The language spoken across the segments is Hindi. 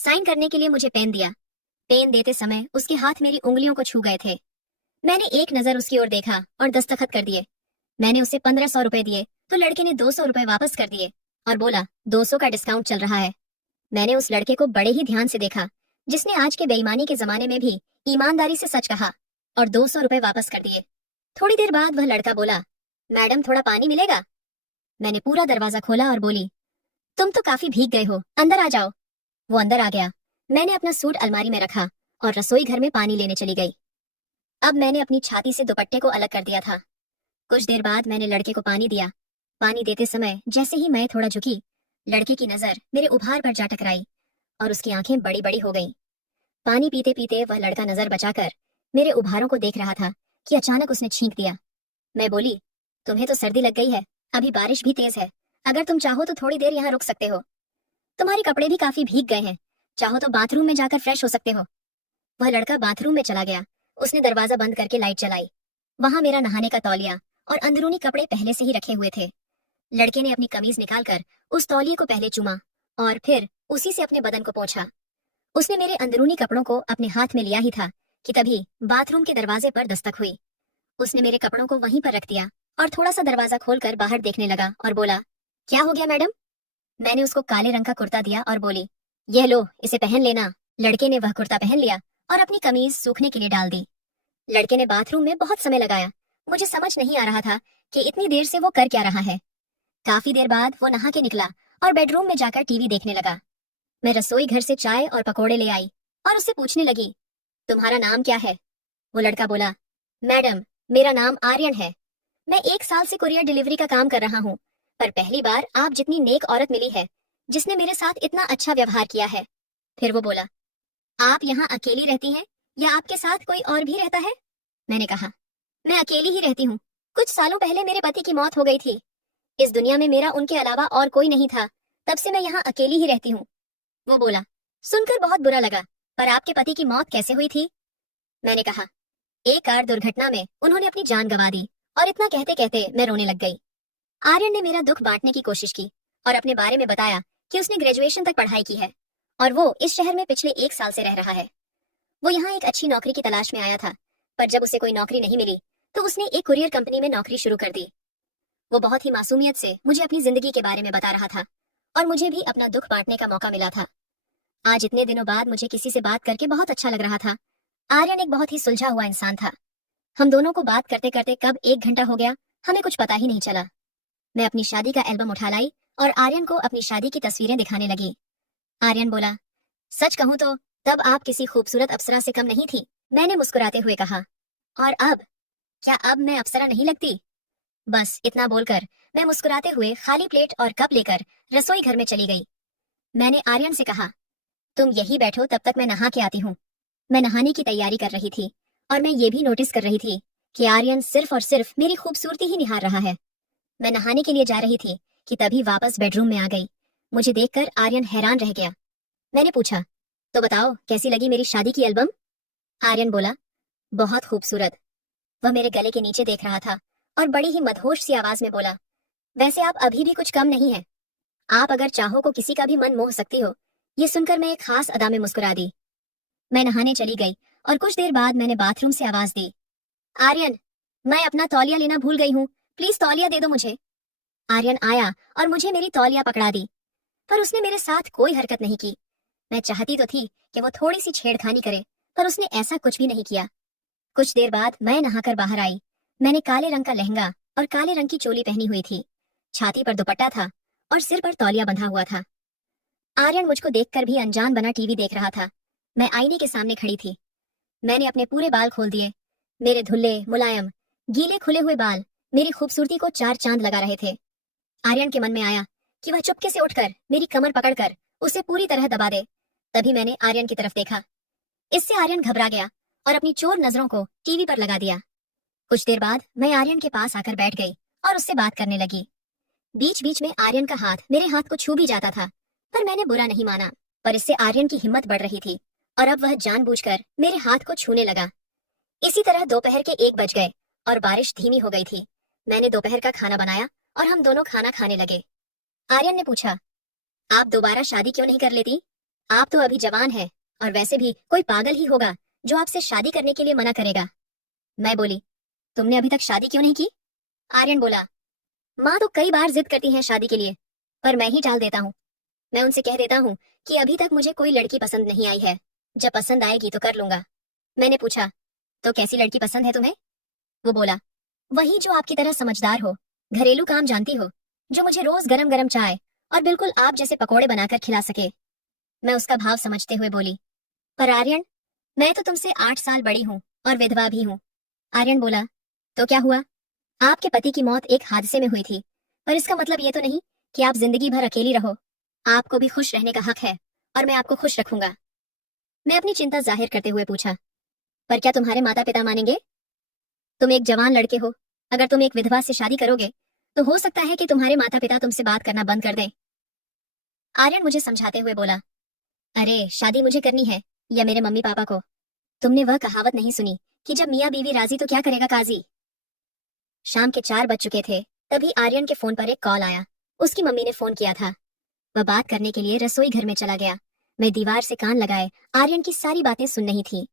साइन करने के लिए मुझे पेन दिया। पेन देते समय उसके हाथ मेरी उंगलियों को छू गए थे। मैंने एक नजर उसकी ओर देखा और दस्तखत कर दिए। मैंने उसे 1500 रुपए दिए तो लड़के ने 200 रुपए वापस कर दिए और बोला 200 का डिस्काउंट चल रहा है। मैंने उस लड़के को बड़े ही ध्यान से देखा, जिसने आज के बेईमानी के जमाने में भी ईमानदारी से सच कहा और 200 रुपए वापस कर दिए। थोड़ी देर बाद वह लड़का बोला, मैडम थोड़ा पानी मिलेगा? मैंने पूरा दरवाजा खोला और बोली, तुम तो काफी भीग गए हो, अंदर आ जाओ। वो अंदर आ गया। मैंने अपना सूट अलमारी में रखा और रसोई घर में पानी लेने चली गई। अब मैंने अपनी छाती से दुपट्टे को अलग कर दिया था। कुछ देर बाद मैंने लड़के को पानी दिया। पानी देते समय जैसे ही मैं थोड़ा झुकी, लड़के की नजर मेरे उभार पर जा टकराई और उसकी आंखें बड़ी बड़ी हो गईं। पानी पीते पीते वह लड़का नजर बचाकर मेरे उभारों को देख रहा था कि अचानक उसने छींक दिया। मैं बोली, तुम्हें तो सर्दी लग गई है, अभी बारिश भी तेज है, अगर तुम चाहो तो थोड़ी देर यहाँ रुक सकते हो। तुम्हारे कपड़े भी काफी भीग गए हैं, चाहो तो बाथरूम में जाकर फ्रेश हो सकते हो। वह लड़का बाथरूम में चला गया। उसने दरवाजा बंद करके लाइट जलाई। वहां मेरा नहाने का तौलिया और अंदरूनी कपड़े पहले से ही रखे हुए थे। लड़के ने अपनी कमीज निकालकर उस तौलिए को पहले चूमा और फिर उसी से अपने बदन को पोंछा। उसने मेरे अंदरूनी कपड़ों को अपने हाथ में लिया ही था कि तभी बाथरूम के दरवाजे पर दस्तक हुई। उसने मेरे कपड़ों को वहीं पर रख दिया और थोड़ा सा दरवाजा खोलकर बाहर देखने लगा और बोला, क्या हो गया मैडम? मैंने उसको काले रंग का कुर्ता दिया और बोली, यह लो, इसे पहन लेना। लड़के ने वह कुर्ता पहन लिया और अपनी कमीज सूखने के लिए डाल दी। लड़के ने बाथरूम में बहुत समय लगाया। मुझे समझ नहीं आ रहा था कि इतनी देर से वो कर क्या रहा है। काफी देर बाद वो नहा के निकला और बेडरूम में जाकर टीवी देखने लगा। मैं रसोई घर से चाय और पकोड़े ले आई और उससे पूछने लगी, तुम्हारा नाम क्या है? वो लड़का बोला, मैडम मेरा नाम आर्यन है। मैं 1 साल से कुरियर डिलीवरी का काम कर रहा हूँ, पर पहली बार आप जितनी नेक औरत मिली है जिसने मेरे साथ इतना अच्छा व्यवहार किया है। फिर वो बोला, आप यहाँ अकेली रहती हैं या आपके साथ कोई और भी रहता है? मैंने कहा, मैं अकेली ही रहती हूँ। कुछ सालों पहले मेरे पति की मौत हो गई थी। इस दुनिया में मेरा उनके अलावा और कोई नहीं था, तब से मैं यहाँ अकेली ही रहती हूँ। वो बोला, सुनकर बहुत बुरा लगा, पर आपके पति की मौत कैसे हुई थी? मैंने कहा, एक कार दुर्घटना में उन्होंने अपनी जान गंवा दी। और इतना कहते कहते मैं रोने लग गई। आर्यन ने मेरा दुख बांटने की कोशिश की और अपने बारे में बताया कि उसने ग्रेजुएशन तक पढ़ाई की है और वो इस शहर में पिछले 1 साल से रह रहा है। वो यहाँ एक अच्छी नौकरी की तलाश में आया था, पर जब उसे कोई नौकरी नहीं मिली तो उसने एक कुरियर कंपनी में नौकरी शुरू कर दी। वो बहुत ही मासूमियत से मुझे अपनी जिंदगी के बारे में बता रहा था और मुझे भी अपना दुख बांटने का मौका मिला था। आज इतने दिनों बाद मुझे किसी से बात करके बहुत अच्छा लग रहा था। आर्यन एक बहुत ही सुलझा हुआ इंसान था। हम दोनों को बात करते करते कब 1 घंटा हो गया हमें कुछ पता ही नहीं चला। मैं अपनी शादी का एल्बम उठा लाई और आर्यन को अपनी शादी की तस्वीरें दिखाने लगी। आर्यन बोला, सच कहूं तो तब आप किसी खूबसूरत अप्सरा से कम नहीं थी। मैंने मुस्कुराते हुए कहा, और अब? क्या अब मैं अप्सरा नहीं लगती? बस इतना बोलकर मैं मुस्कुराते हुए खाली प्लेट और कप लेकर रसोई घर में चली गई। मैंने आर्यन से कहा, तुम यही बैठो, तब तक मैं नहा के आती हूँ। मैं नहाने की तैयारी कर रही थी और मैं ये भी नोटिस कर रही थी कि आर्यन सिर्फ और सिर्फ मेरी खूबसूरती ही निहार रहा है। मैं नहाने के लिए जा रही थी कि तभी वापस बेडरूम में आ गई। मुझे देखकर आर्यन हैरान रह गया। मैंने पूछा, तो बताओ कैसी लगी मेरी शादी की एल्बम? आर्यन बोला, बहुत खूबसूरत। वह मेरे गले के नीचे देख रहा था और बड़ी ही मदहोश सी आवाज में बोला, वैसे आप अभी भी कुछ कम नहीं है। आप अगर चाहो तो किसी का भी मन मोह सकती हो। ये सुनकर मैं एक खास अदा में मुस्कुरा दी। मैं नहाने चली गई और कुछ देर बाद मैंने बाथरूम से आवाज दी, आर्यन मैं अपना तौलिया लेना भूल गई हूँ, प्लीज तौलिया दे दो मुझे। आर्यन आया और मुझे मेरी तौलिया पकड़ा दी, पर उसने मेरे साथ कोई हरकत नहीं की। मैं चाहती तो थी कि वो थोड़ी सी छेड़खानी करे, पर उसने ऐसा कुछ भी नहीं किया। कुछ देर बाद मैं नहाकर बाहर आई। मैंने काले रंग का लहंगा और काले रंग की चोली पहनी हुई थी। छाती पर दुपट्टा था और सिर पर तौलिया बंधा हुआ था। आर्यन मुझको देखकर भी अनजान बना टीवी देख रहा था। मैं आईने के सामने खड़ी थी। मैंने अपने पूरे बाल खोल दिए। मेरे धुल्ले मुलायम गीले खुले हुए बाल मेरी खूबसूरती को 4 चांद लगा रहे थे। आर्यन के मन में आया कि वह चुपके से उठकर मेरी कमर पकड़कर उसे पूरी तरह दबा दे। तभी मैंने आर्यन की तरफ देखा। इससे आर्यन घबरा गया और अपनी चोर नजरों को टीवी पर लगा दिया। कुछ देर बाद मैं आर्यन के पास आकर बैठ गई और उससे बात करने लगी। बीच बीच में आर्यन का हाथ मेरे हाथ को छू भी जाता था, पर मैंने बुरा नहीं माना। पर इससे आर्यन की हिम्मत बढ़ रही थी और अब वह जानबूझकर मेरे हाथ को छूने लगा। इसी तरह दोपहर के 1 बज गए और बारिश धीमी हो गई थी। मैंने दोपहर का खाना बनाया और हम दोनों खाना खाने लगे। आर्यन ने पूछा, आप दोबारा शादी क्यों नहीं कर लेती? आप तो अभी जवान हैं, और वैसे भी कोई पागल ही होगा जो आपसे शादी करने के लिए मना करेगा। मैं बोली, तुमने अभी तक शादी क्यों नहीं की? आर्यन बोला, माँ तो कई बार जिद करती हैं शादी के लिए, पर मैं ही टाल देता हूँ। मैं उनसे कह देता हूँ कि अभी तक मुझे कोई लड़की पसंद नहीं आई है, जब पसंद आएगी तो कर लूंगा। मैंने पूछा, तो कैसी लड़की पसंद है तुम्हें? वो बोला, वही जो आपकी तरह समझदार हो, घरेलू काम जानती हो, जो मुझे रोज गरम गरम चाय और बिल्कुल आप जैसे पकोड़े बनाकर खिला सके। मैं उसका भाव समझते हुए बोली, पर आर्यन, मैं तो तुमसे 8 साल बड़ी हूँ और विधवा भी हूँ। आर्यन बोला, तो क्या हुआ? आपके पति की मौत एक हादसे में हुई थी, पर इसका मतलब ये तो नहीं कि आप जिंदगी भर अकेली रहो। आपको भी खुश रहने का हक है, और मैं आपको खुश रखूंगा। मैं अपनी चिंता जाहिर करते हुए पूछा, पर क्या तुम्हारे माता पिता मानेंगे? तुम एक जवान लड़के हो, अगर तुम एक विधवा से शादी करोगे तो हो सकता है कि तुम्हारे माता पिता तुमसे बात करना बंद कर दें। आर्यन मुझे समझाते हुए बोला, अरे शादी मुझे करनी है या मेरे मम्मी पापा को? तुमने वह कहावत नहीं सुनी कि जब मियाँ बीवी राजी तो क्या करेगा काजी? शाम के 4 बज चुके थे, तभी आर्यन के फोन पर एक कॉल आया। उसकी मम्मी ने फोन किया था। वह बात करने के लिए रसोई घर में चला गया। मैं दीवार से कान लगाए आर्यन की सारी बातें सुन रही थी।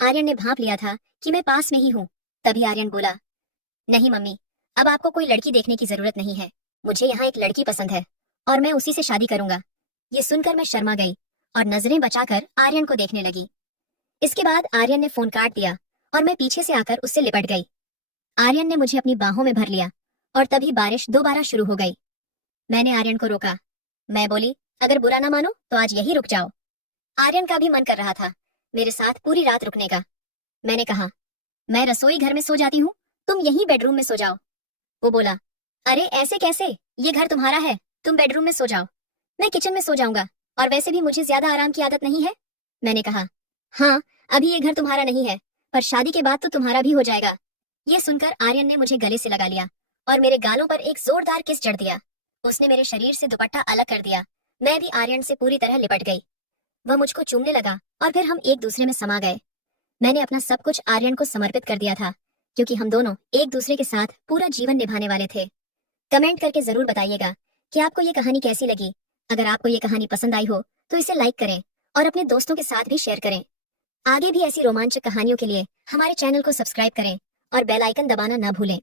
आर्यन ने भांप लिया था कि मैं पास में ही हूँ। तभी आर्यन बोला, नहीं मम्मी, अब आपको कोई लड़की देखने की जरूरत नहीं है। मुझे यहाँ एक लड़की पसंद है और मैं उसी से शादी करूंगा। ये सुनकर मैं शर्मा गई और नजरें बचाकर आर्यन को देखने लगी। इसके बाद आर्यन ने फोन काट दिया और मैं पीछे से आकर उससे लिपट गई। आर्यन ने मुझे अपनी बाहों में भर लिया और तभी बारिश दोबारा शुरू हो गई। मैंने आर्यन को रोका। मैं बोली, अगर बुरा ना मानो तो आज यही रुक जाओ। आर्यन का भी मन कर रहा था मेरे साथ पूरी रात रुकने का। मैंने कहा, मैं रसोई घर में सो जाती हूँ, तुम यहीं बेडरूम में सो जाओ। वो बोला, अरे ऐसे कैसे, ये घर तुम्हारा है, तुम बेडरूम में सो जाओ, मैं किचन में सो जाऊंगा, और वैसे भी मुझे ज्यादा आराम की आदत नहीं है। मैंने कहा, हाँ, अभी ये घर तुम्हारा नहीं है, पर शादी के बाद तो तुम्हारा भी हो जाएगा। ये सुनकर आर्यन ने मुझे गले से लगा लिया और मेरे गालों पर एक जोरदार किस जड़ दिया। उसने मेरे शरीर से दुपट्टा अलग कर दिया। मैं भी आर्यन से पूरी तरह लिपट गई। वह मुझको चूमने लगा और फिर हम एक दूसरे में समा गए। मैंने अपना सब कुछ आर्यन को समर्पित कर दिया था, क्योंकि हम दोनों एक दूसरे के साथ पूरा जीवन निभाने वाले थे। कमेंट करके जरूर बताइएगा कि आपको ये कहानी कैसी लगी। अगर आपको ये कहानी पसंद आई हो तो इसे लाइक करें और अपने दोस्तों के साथ भी शेयर करें। आगे भी ऐसी रोमांचक कहानियों के लिए हमारे चैनल को सब्सक्राइब करें और बेल आइकन दबाना ना भूलें।